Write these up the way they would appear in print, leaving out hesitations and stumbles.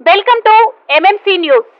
Welcome to MMC news.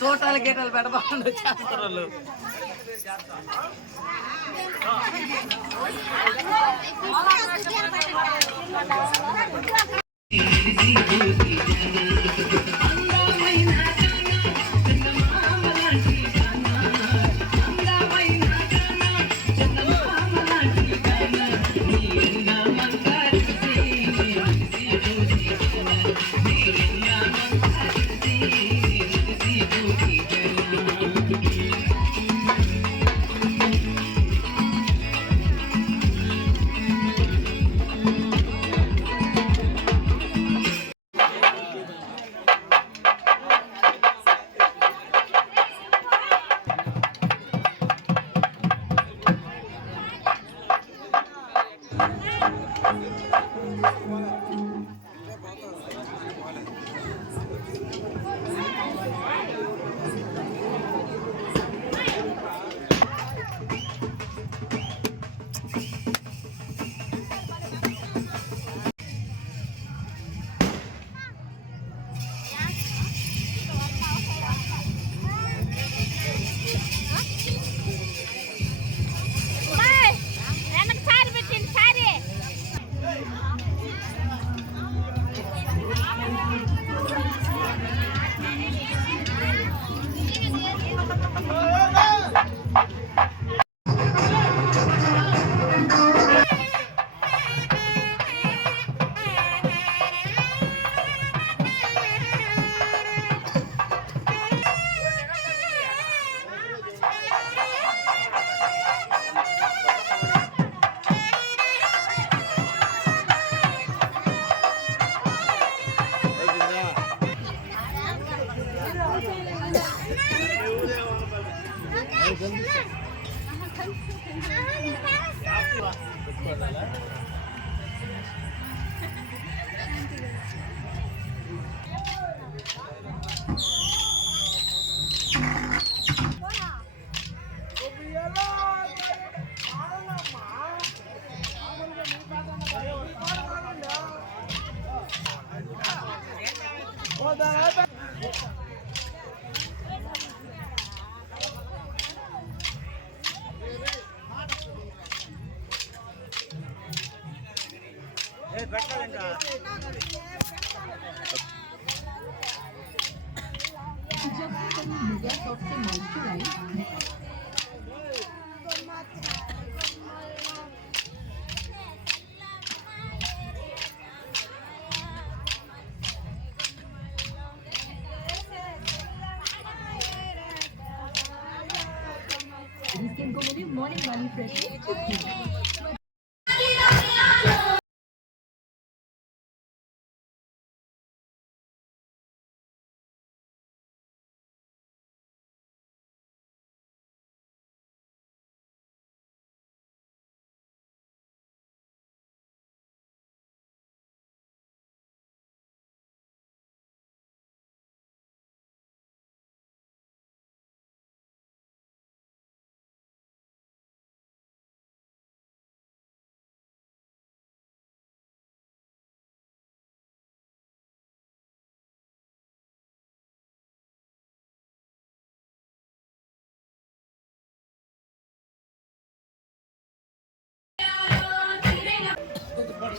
తోటలు గేటలు పెట్టబోకుండా చేస్తారు వాళ్ళు. This can go with morning value fresh.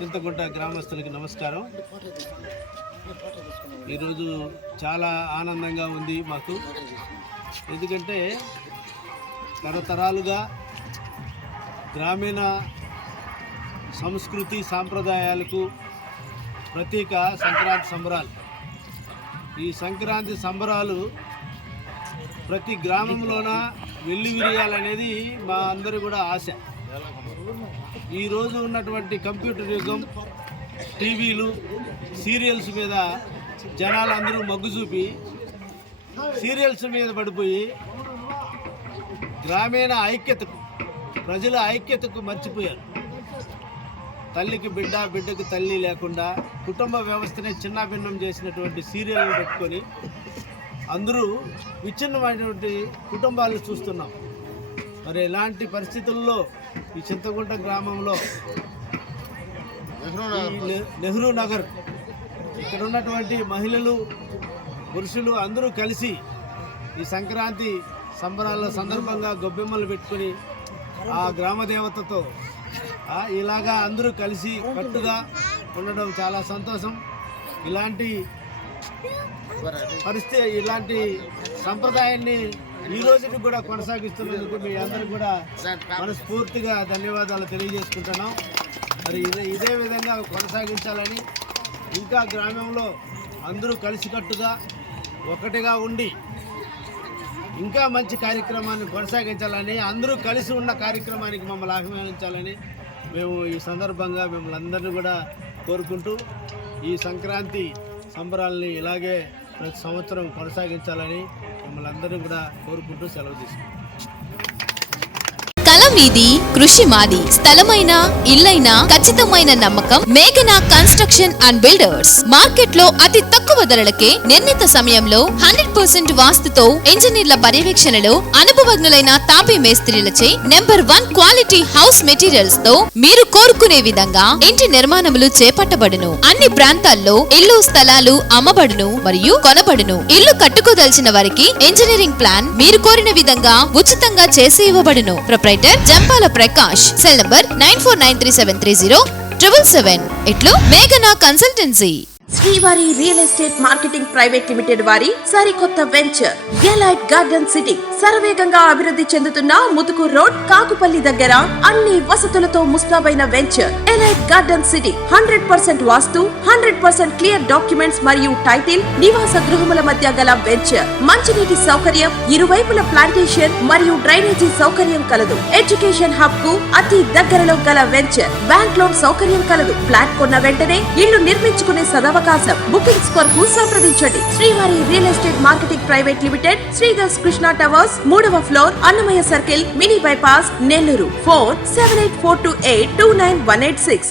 Chintakunta గ్రామస్తులకి నమస్కారం. ఈరోజు చాలా ఆనందంగా ఉంది మాకు. ఎందుకంటే తరతరాలుగా గ్రామీణ సంస్కృతి సాంప్రదాయాలకు ప్రతీక సంక్రాంతి సంబరాలు. ఈ సంక్రాంతి సంబరాలు ప్రతి గ్రామంలోన వెల్లివిరియాలనేది మా అందరి కూడా ఆశ. ఈరోజు ఉన్నటువంటి కంప్యూటర్ యుగం, టీవీలు, సీరియల్స్ మీద జనాలందరూ మొగ్గు చూపి సీరియల్స్ మీద పడిపోయి గ్రామీణ ఐక్యతకు, ప్రజల ఐక్యతకు మర్చిపోయారు. తల్లికి బిడ్డ, బిడ్డకు తల్లి లేకుండా కుటుంబ వ్యవస్థనే చిన్నాభిన్నం చేసినటువంటి సీరియల్ని పెట్టుకొని అందరూ విచ్ఛిన్నమైనటువంటి కుటుంబాలను చూస్తున్నాం. మరి ఇలాంటి పరిస్థితుల్లో ఈ చింతకుంట గ్రామంలో నెహ్రూ నగర్ ఇక్కడ ఉన్నటువంటి మహిళలు, పురుషులు అందరూ కలిసి ఈ సంక్రాంతి సంబరాల సందర్భంగా గొబ్బెమ్మలు పెట్టుకొని ఆ గ్రామదేవతతో ఇలాగా అందరూ కలిసి కట్టుగా ఉండడం చాలా సంతోషం. ఇలాంటి పరిస్థితి, ఇలాంటి సంప్రదాయాన్ని ఈ రోజుకి కూడా కొనసాగిస్తున్నందుకు మీ అందరికీ కూడా మనస్ఫూర్తిగా ధన్యవాదాలు తెలియజేసుకుంటున్నాం. మరి ఇదే విధంగా కొనసాగించాలని, ఇంకా గ్రామంలో అందరూ కలిసికట్టుగా ఒకటిగా ఉండి ఇంకా మంచి కార్యక్రమాన్ని కొనసాగించాలని, అందరూ కలిసి ఉన్న కార్యక్రమానికి మమ్మల్ని ఆహ్వానించాలని మేము ఈ సందర్భంగా మిమ్మల్ని అందరినీ కూడా కోరుకుంటూ ఈ సంక్రాంతి సంబరాలని ఇలాగే ప్రతి సంవత్సరం కొనసాగించాలని మిమ్మల్ని అందరినీ కూడా కోరుకుంటూ సెలవు తీసుకుంటాం. కళ మీది, కృషి మాది. స్థలమైన, ఇల్లైనా ఖచ్చితమైన నమ్మకం మేఘనా కన్స్ట్రక్షన్ అండ్ బిల్డర్స్. మార్కెట్ లో అతి తక్కువ ధరలకే నిర్ణీత సమయంలో 100% వాస్తుతో, ఇంజనీర్ల పర్యవేక్షణలో అనుభవజ్ఞులైన తాపీ మేస్త్రీలచే నెంబర్ 1 క్వాలిటీ హౌస్ మెటీరియల్స్ తో మీరు కోరుకునే విధంగా ఇంటి నిర్మాణములు చేపట్టబడును. అన్ని ప్రాంతాల్లో ఇల్లు స్థలాలు అమ్మబడును మరియు కొనబడును. ఇల్లు కట్టుకోదలిచిన వారికి ఇంజనీరింగ్ ప్లాన్ మీరు కోరిన విధంగా ఉచితంగా చేసి ఇవ్వబడును. Proprietor Jampala Prakash. Cell number 9493307777. ఇట్లు మేఘనా consultancy. Srivari real estate marketing private limited వారి సరికొత్త వెంచర్ ఎలైట్ గార్డెన్ సిటీ. శరవేగంగా అభివృద్ధి చెందుతున్న ముతుకూర్ రోడ్, కాకుపల్లి దగ్గర అన్ని వసతులతో ముస్తాబైన వెంచర్ ఎలైట్ గార్డెన్ సిటీ. 100% వాస్తు, 100% క్లియర్ డాక్యుమెంట్స్ మరియు టైటిల్. నివాస గృహముల మధ్య గల వెంచర్. మంచినీటి సౌకర్యం, ఇరువైపుల ప్లాంటేషన్ మరియు డ్రైనేజీ సౌకర్యం కలదు. ఎడ్యుకేషన్ హబ్ కు అతి దగ్గరలో గల వెంచర్. బ్యాంక్ లోన్ సౌకర్యం కలదు. ఫ్లాట్ కొన్న వెంటనే ఇల్లు నిర్మించుకునే సదవకాశం. బుకింగ్స్ కొరకు సంప్రదించండి. Srivari real estate marketing private limited, Sridhar's Krishna towers, 3వ floor, Annamayya circle, mini bypass, Nellore. Phone 7842829186.